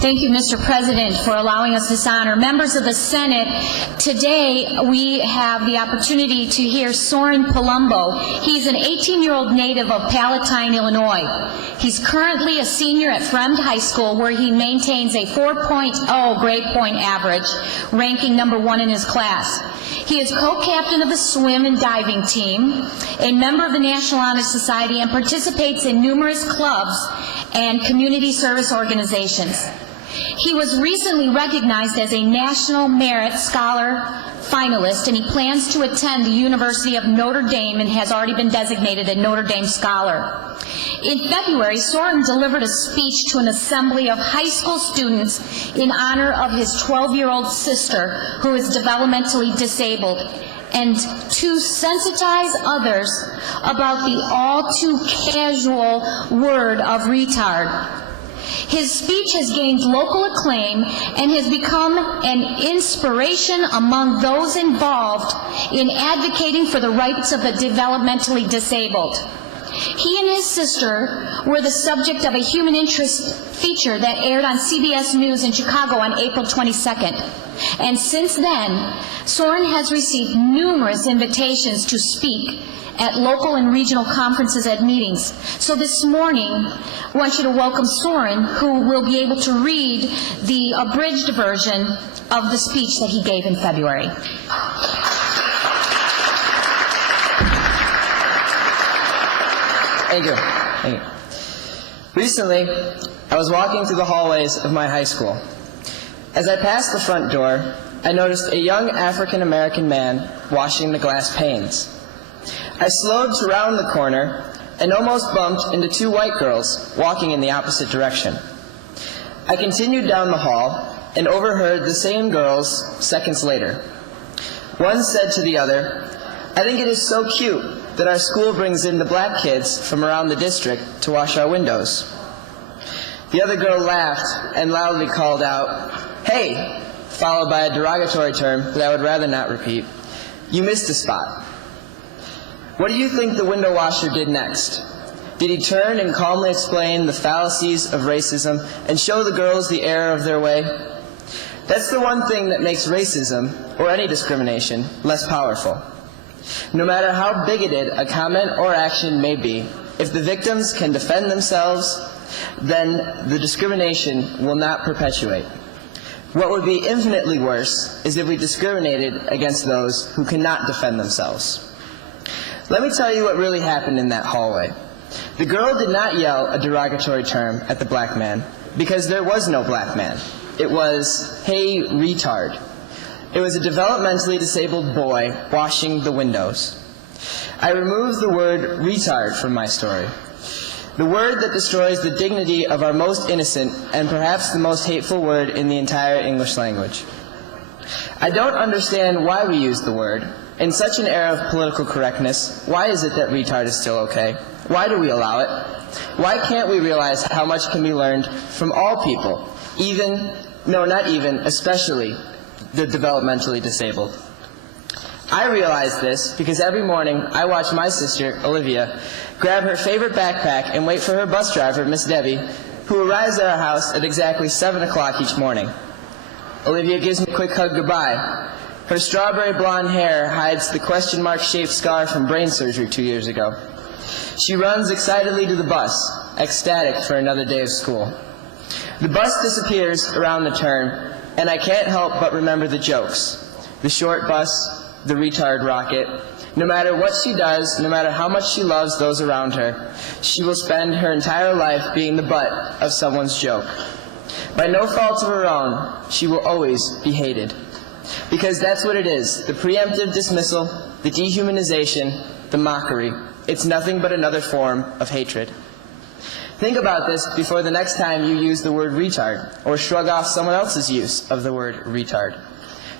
Thank you, Mr. President, for allowing us this honor. Members of the Senate, today we have the opportunity to hear Soeren Palumbo. He's an 18-year-old native of Palatine, Illinois. He's currently a senior at Fremd High School, where he maintains a 4.0 grade point average, ranking #1 in his class. He is co-captain of the swim and diving team, a member of the National Honor Society, and participates in numerous clubs and community service organizations. He was recently recognized as a National Merit Scholar finalist, and he plans to attend the University of Notre Dame and has already been designated a Notre Dame Scholar. In February, Soeren delivered a speech to an assembly of high school students in honor of his 12-year-old sister who is developmentally disabled, and to sensitize others about the all-too-casual word of retard. His speech has gained local acclaim and has become an inspiration among those involved in advocating for the rights of the developmentally disabled. He and his sister were the subject of a human interest feature that aired on CBS News in Chicago on April 22nd. And since then, Soeren has received numerous invitations to speak at local and regional conferences and meetings. So this morning, I want you to welcome Soeren, who will be able to read the abridged version of the speech that he gave in February. Thank you. Thank you. Recently, I was walking through the hallways of my high school. As I passed the front door, I noticed a young African-American man washing the glass panes. I slowed to round the corner and almost bumped into two white girls walking in the opposite direction. I continued down the hall and overheard the same girls seconds later. One said to the other, "I think it is so cute that our school brings in the black kids from around the district to wash our windows." The other girl laughed and loudly called out, "Hey," followed by a derogatory term that I would rather not repeat. "You missed a spot." What do you think the window washer did next? Did he turn and calmly explain the fallacies of racism and show the girls the error of their way? That's the one thing that makes racism, or any discrimination, less powerful. No matter how bigoted a comment or action may be, if the victims can defend themselves, then the discrimination will not perpetuate. What would be infinitely worse is if we discriminated against those who cannot defend themselves. Let me tell you what really happened in that hallway. The girl did not yell a derogatory term at the black man, because there was no black man. It was, "Hey, retard." It was a developmentally disabled boy washing the windows. I removed the word retard from my story, the word that destroys the dignity of our most innocent and perhaps the most hateful word in the entire English language. I don't understand why we use the word. In such an era of political correctness, why is it that retard is still okay? Why do we allow it? Why can't we realize how much can be learned from all people, especially the developmentally disabled? I realize this because every morning I watch my sister, Olivia, grab her favorite backpack and wait for her bus driver, Miss Debbie, who arrives at our house at exactly 7 o'clock each morning. Olivia gives me a quick hug goodbye. Her strawberry blonde hair hides the question-mark-shaped scar from brain surgery 2 years ago. She runs excitedly to the bus, ecstatic for another day of school. The bus disappears around the turn, and I can't help but remember the jokes. The short bus, the retard rocket. No matter what she does, no matter how much she loves those around her, she will spend her entire life being the butt of someone's joke. By no fault of her own, she will always be hated. Because that's what it is, the preemptive dismissal, the dehumanization, the mockery. It's nothing but another form of hatred. Think about this before the next time you use the word retard, or shrug off someone else's use of the word retard.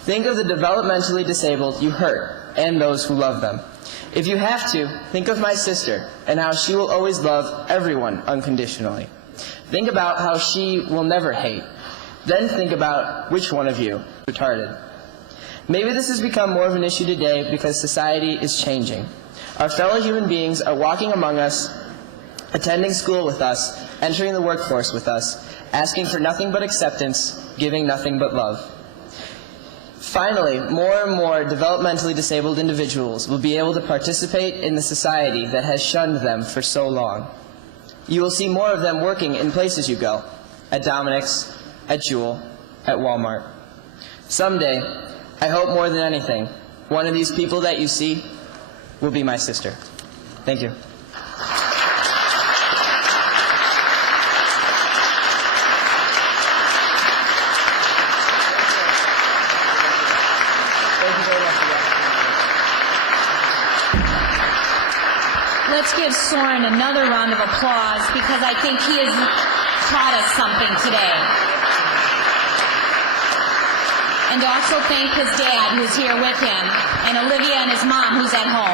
Think of the developmentally disabled you hurt, and those who love them. If you have to, think of my sister, and how she will always love everyone unconditionally. Think about how she will never hate. Then think about which one of you is retarded. Maybe this has become more of an issue today because society is changing. Our fellow human beings are walking among us, attending school with us, entering the workforce with us, asking for nothing but acceptance, giving nothing but love. Finally, more and more developmentally disabled individuals will be able to participate in the society that has shunned them for so long. You will see more of them working in places you go, at Dominic's, at Jewel, at Walmart. Someday, I hope more than anything, one of these people that you see will be my sister. Thank you. Let's give Soeren another round of applause because I think he has taught us something today. And also thank his dad who's here with him, and Olivia and his mom who's at home.